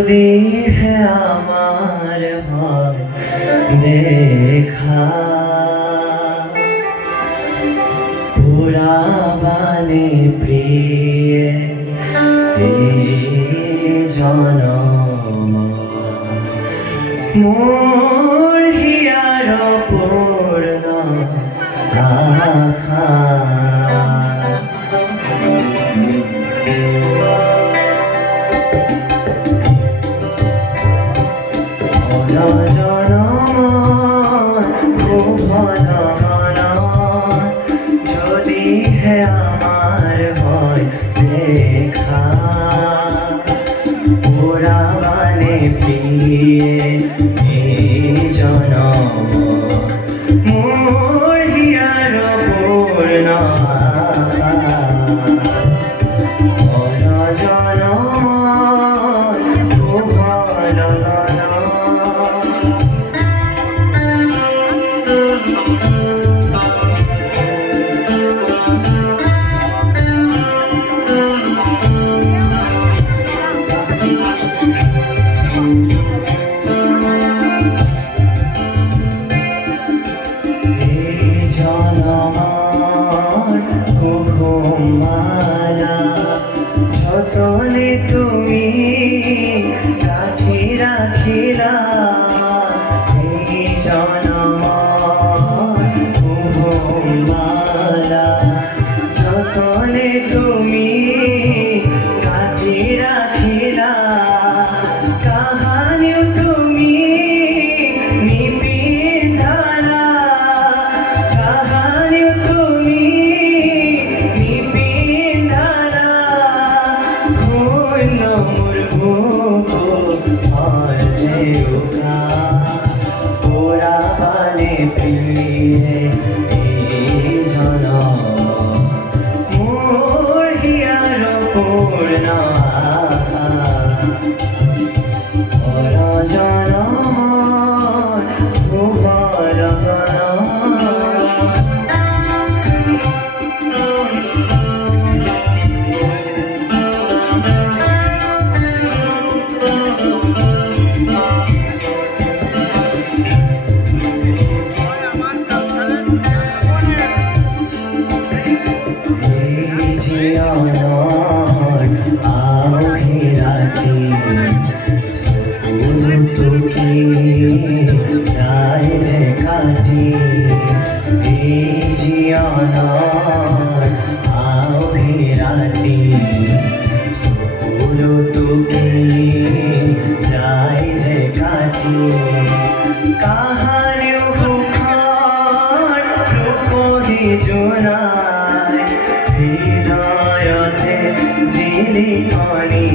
যদি হে আমার হয় দেখা পুরাবানে প্রিয় জনম মোর হিয়ার পূর্ণ আশা যদি হে আমার হয় দেখা পুরাবানে প্রিয় জনম মোর হিয়ার পূর্ণ যতনে তুমি রাখি রাখিলা এই জনম মালা যতনে তুমি রাখি রাখিলা কাহানিও তুমি নিপিন্ধালা কাহানিও তুমি নিপিন্ধালা মোর বুক আর যেওকা পুরাবানে প্রিয় জনম মোর হিয়ার পূর্ণ জনম ভুবন কাহানিও বুখার রূপহি জোনায় হৃদয়তে জিলি পানি